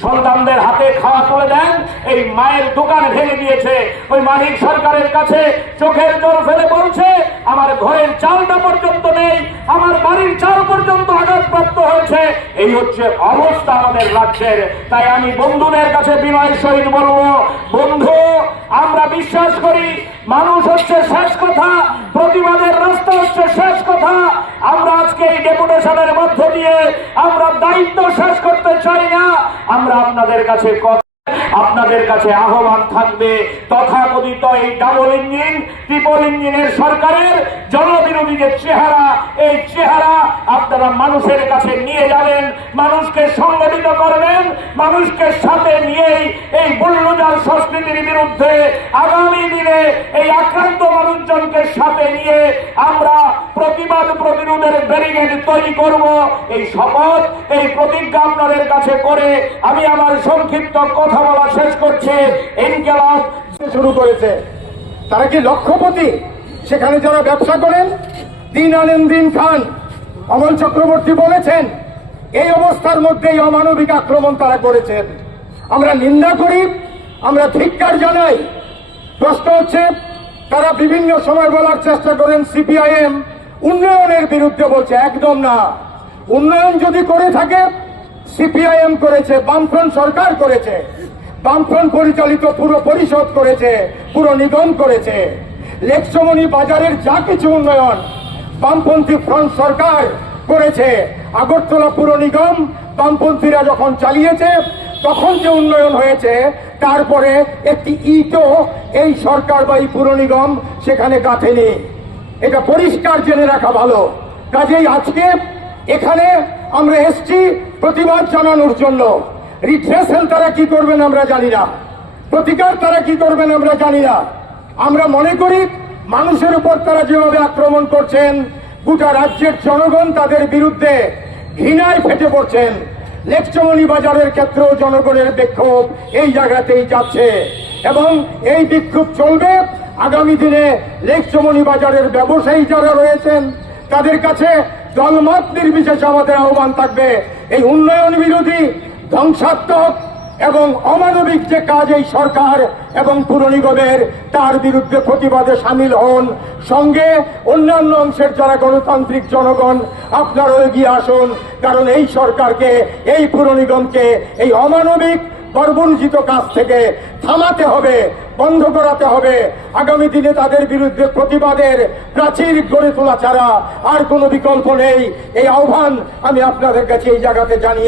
সন্তানদের হাতে খাওয়া তুলে দেন। এই মায়ের দোকান ভেঙে দিয়েছে। ওই মাহিক সরকারের কাছে চোখের জল ফেলে বলছে, আমার ঘরের চালটা পর্যন্ত নেই, আমার বাড়ির চাল পর্যন্ত আঘাতপ্রাপ্ত হয়েছে। এই হচ্ছে অবস্থা আমাদের রাজ্যের। তাই আমি বন্ধুদের কাছে বিনয়ের সহিত বলব, বন্ধু, আমরা বিশ্বাস করি, মানুষ হচ্ছে শেষ কথা, প্রতিবাদের রাস্তা হচ্ছে শেষ কথা। আমরা আজকে এই ডেপুটেশনের মধ্য দিয়ে আমরা দায়িত্ব শেষ করতে চাই আমরা আপনাদের কাছে আপনাদের কাছে আহ্বান থাকবে। তথাকথিত এই ডাবল ইঞ্জিন ট্রিপল ইঞ্জিনের সরকারের জনবিরোধী যে চেহারা। এই চেহারা আপনারা মানুষের কাছে নিয়ে যাবেন, মানুষকে সংগঠিত করবেন, মানুষকে সাথে নিয়েই এই বুল্লুজার সংস্কৃতির বিরুদ্ধে আগামী দিনে এই আক্রান্ত মানুষজনকে সাথে নিয়ে আমরা প্রতিবাদ প্রতিরোধের ব্যারিকেড তৈরি করব। এই শপথ, এই প্রতিজ্ঞা আপনাদের কাছে করে আমি আমার সংক্ষিপ্ত কথা বলা শেষ করছি। ইনকেলাব শুরু করেছে। তারা কি সেখানে যারা ব্যবসা করেন, দিন আনেন দিন খান, অমল চক্রবর্তী বলেছেন, এই অবস্থার মধ্যেই অমানবিক আক্রমণ তারা করেছেন। আমরা নিন্দা করি, আমরা ধিক্কার জানাই। প্রশ্ন হচ্ছে, তারা বিভিন্ন সময় বলার চেষ্টা করেন সিপিআইএম উন্নয়নের বিরুদ্ধে বলছে, একদম না। উন্নয়ন যদি করে থাকে, সিপিআইএম করেছে, বামফ্রন্ট সরকার করেছে, বামফ্রন্ট পরিচালিত পুরো পরিষদ করেছে, পুরো নিগম করেছে। লেকচমনি বাজারের যা কিছু উন্নয়ন বামপন্থী ফ্রন্ট সরকার করেছে, আগরতলা পুর নিগম বামপন্থীরা যখন চালিয়েছে, তখন যে উন্নয়ন হয়েছে, তারপরে একটি ইটও এই সরকার বা এই পুর নিগম সেখানে গাঁথেনি এটা পরিষ্কার জেনে রাখা ভালো। কাজেই আজকে এখানে আমরা এসছি প্রতিবাদ জানানোর জন্য। রিট্রেসেল তারা কি করবেন আমরা জানি না। প্রতিকার তারা কি করবেন আমরা জানি না। আমরা মনে করি মানুষের উপর তারা যেভাবে আক্রমণ করছেন, গোটা রাজ্যের জনগণ তাদের বিরুদ্ধে ঘৃণায় ফেটে পড়ছেন। লেকচমনি বাজারের ক্ষেত্রেও জনগণের বিক্ষোভ এই জায়গাতেই যাচ্ছে। এবং এই বিক্ষোভ চলবে আগামী দিনে লেকচমনি বাজারের ব্যবসায়ী যারা রয়েছেন, তাদের কাছে দলমত নির্বিশেষে আমাদের আহ্বান থাকবে। এই উন্নয়ন বিরোধী, ধ্বংসাত্মক এবং অমানবিক যে কাজ এই সরকার এবং পুর নিগমের, তার বিরুদ্ধে প্রতিবাদে সামিল হন। সঙ্গে অন্যান্য অংশের যারা গণতান্ত্রিক জনগণ, আপনারাও এগিয়ে আসুন, কারণ এই সরকারকে, এই পুর নিগমকে, এই অমানবিক, বর্বরচিত কাজ থেকে থামাতে হবে। বন্ধ করাতে হবে। আগামী দিনে তাদের বিরুদ্ধে প্রতিবাদের প্রাচীর গড়ে তোলা ছাড়া আর কোনো বিকল্প নেই। এই আহ্বান আমি আপনাদের কাছে এই জায়গাতে জানিয়ে